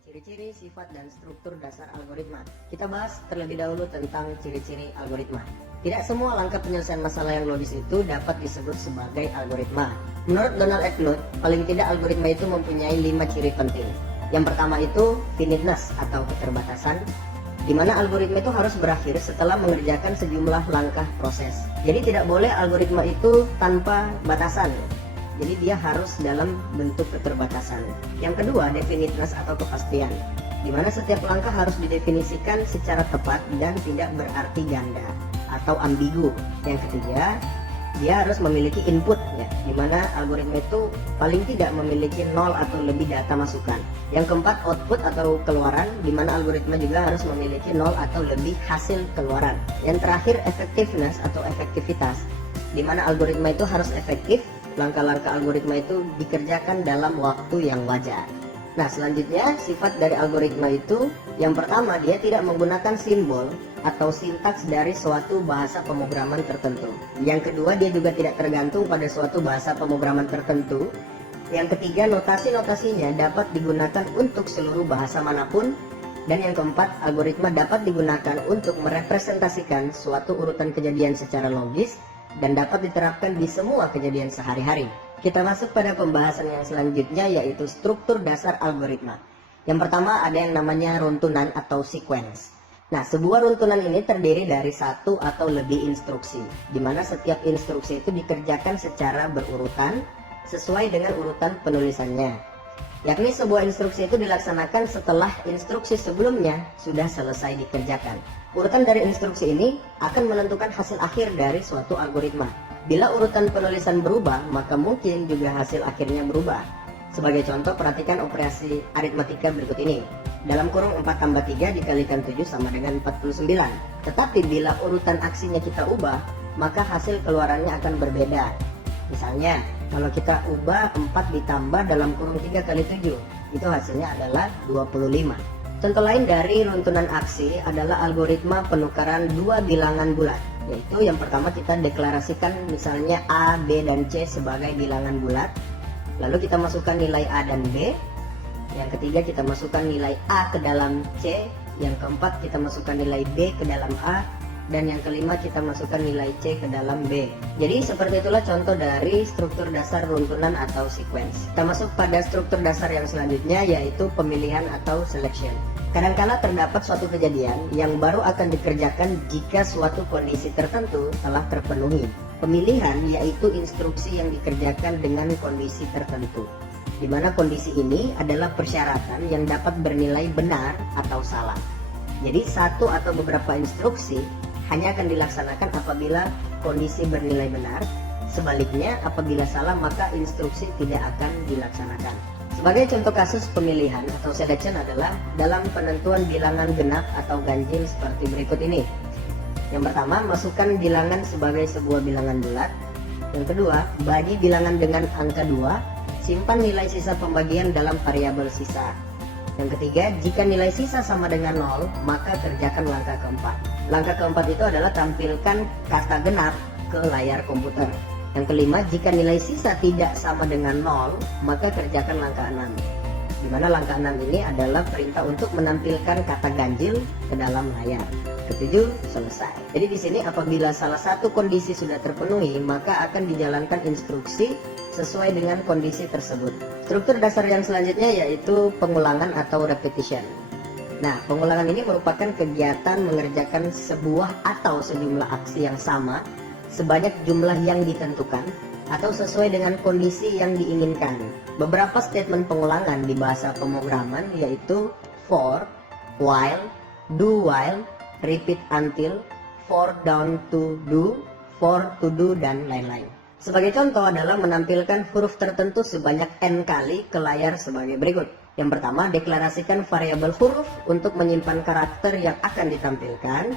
Ciri-ciri, sifat, dan struktur dasar algoritma. Kita bahas terlebih dahulu tentang ciri-ciri algoritma. Tidak semua langkah penyelesaian masalah yang logis itu dapat disebut sebagai algoritma. Menurut Donald Knuth, paling tidak algoritma itu mempunyai 5 ciri penting. Yang pertama itu finiteness atau keterbatasan, di mana algoritma itu harus berakhir setelah mengerjakan sejumlah langkah proses. Jadi tidak boleh algoritma itu tanpa batasan. Jadi dia harus dalam bentuk keterbatasan. Yang kedua, definiteness atau kepastian, di mana setiap langkah harus didefinisikan secara tepat dan tidak berarti ganda atau ambigu. Yang ketiga, dia harus memiliki input, ya, di mana algoritma itu paling tidak memiliki 0 atau lebih data masukan. Yang keempat, output atau keluaran, di mana algoritma juga harus memiliki 0 atau lebih hasil keluaran. Yang terakhir, effectiveness atau efektivitas, di mana algoritma itu harus efektif. Langkah-langkah algoritma itu dikerjakan dalam waktu yang wajar. Nah, selanjutnya sifat dari algoritma itu, yang pertama, dia tidak menggunakan simbol atau sintaks dari suatu bahasa pemrograman tertentu. Yang kedua, dia juga tidak tergantung pada suatu bahasa pemrograman tertentu. Yang ketiga, notasi-notasinya dapat digunakan untuk seluruh bahasa manapun. Dan yang keempat, algoritma dapat digunakan untuk merepresentasikan suatu urutan kejadian secara logis dan dapat diterapkan di semua kejadian sehari-hari. Kita masuk pada pembahasan yang selanjutnya, yaitu struktur dasar algoritma. Yang pertama ada yang namanya runtunan atau sequence. Nah, sebuah runtunan ini terdiri dari satu atau lebih instruksi, di mana setiap instruksi itu dikerjakan secara berurutan sesuai dengan urutan penulisannya. Yakni sebuah instruksi itu dilaksanakan setelah instruksi sebelumnya sudah selesai dikerjakan. Urutan dari instruksi ini akan menentukan hasil akhir dari suatu algoritma. Bila urutan penulisan berubah, maka mungkin juga hasil akhirnya berubah. Sebagai contoh, perhatikan operasi aritmatika berikut ini. Dalam kurung 4 tambah 3 dikalikan 7 sama dengan 49. Tetapi bila urutan aksinya kita ubah, maka hasil keluarannya akan berbeda. Misalnya, kalau kita ubah 4 ditambah dalam kurung 3 kali 7, itu hasilnya adalah 25. Contoh lain dari runtunan aksi adalah algoritma penukaran dua bilangan bulat. Yaitu yang pertama kita deklarasikan misalnya A, B, dan C sebagai bilangan bulat. Lalu kita masukkan nilai A dan B. Yang ketiga kita masukkan nilai A ke dalam C. Yang keempat kita masukkan nilai B ke dalam A. Dan yang kelima kita masukkan nilai C ke dalam B. Jadi seperti itulah contoh dari struktur dasar runtunan atau sequence. Kita masuk pada struktur dasar yang selanjutnya, yaitu pemilihan atau selection. Kadangkala terdapat suatu kejadian yang baru akan dikerjakan jika suatu kondisi tertentu telah terpenuhi. Pemilihan yaitu instruksi yang dikerjakan dengan kondisi tertentu, di mana kondisi ini adalah persyaratan yang dapat bernilai benar atau salah. Jadi satu atau beberapa instruksi hanya akan dilaksanakan apabila kondisi bernilai benar. Sebaliknya, apabila salah maka instruksi tidak akan dilaksanakan. Sebagai contoh kasus pemilihan atau selection adalah dalam penentuan bilangan genap atau ganjil seperti berikut ini. Yang pertama, masukkan bilangan sebagai sebuah bilangan bulat. Yang kedua, bagi bilangan dengan angka 2, simpan nilai sisa pembagian dalam variabel sisa. Yang ketiga, jika nilai sisa sama dengan 0, maka kerjakan langkah keempat. Langkah keempat itu adalah tampilkan kata genap ke layar komputer. Yang kelima, jika nilai sisa tidak sama dengan 0, maka kerjakan langkah 6. Di mana langkah 6 ini adalah perintah untuk menampilkan kata ganjil ke dalam layar. Ketujuh, selesai. Jadi di sini apabila salah satu kondisi sudah terpenuhi, maka akan dijalankan instruksi sesuai dengan kondisi tersebut. Struktur dasar yang selanjutnya yaitu pengulangan atau repetition. Nah, pengulangan ini merupakan kegiatan mengerjakan sebuah atau sejumlah aksi yang sama sebanyak jumlah yang ditentukan atau sesuai dengan kondisi yang diinginkan. Beberapa statement pengulangan di bahasa pemrograman yaitu for, while, do while, repeat until, for down to do, for to do, dan lain-lain. Sebagai contoh adalah menampilkan huruf tertentu sebanyak n kali ke layar sebagai berikut. Yang pertama, deklarasikan variabel huruf untuk menyimpan karakter yang akan ditampilkan.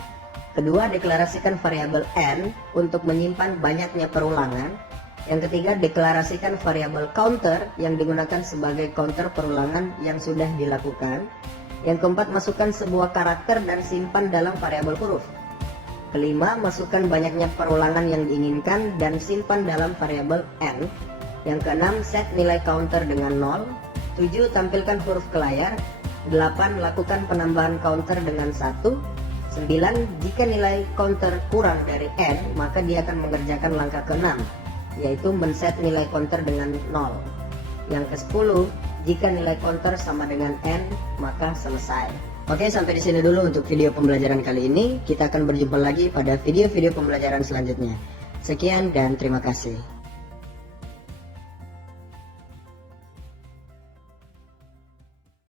Kedua, deklarasikan variabel n untuk menyimpan banyaknya perulangan. Yang ketiga, deklarasikan variabel counter yang digunakan sebagai counter perulangan yang sudah dilakukan. Yang keempat, masukkan sebuah karakter dan simpan dalam variabel huruf. Kelima, masukkan banyaknya perulangan yang diinginkan dan simpan dalam variabel n. Yang keenam, set nilai counter dengan 0. 7. Tampilkan huruf ke layar. 8. Lakukan penambahan counter dengan 1. 9. Jika nilai counter kurang dari n, maka dia akan mengerjakan langkah ke-6, yaitu men-set nilai counter dengan 0. Yang ke-10, jika nilai counter sama dengan n, maka selesai. Oke, sampai di sini dulu untuk video pembelajaran kali ini. Kita akan berjumpa lagi pada video-video pembelajaran selanjutnya. Sekian dan terima kasih.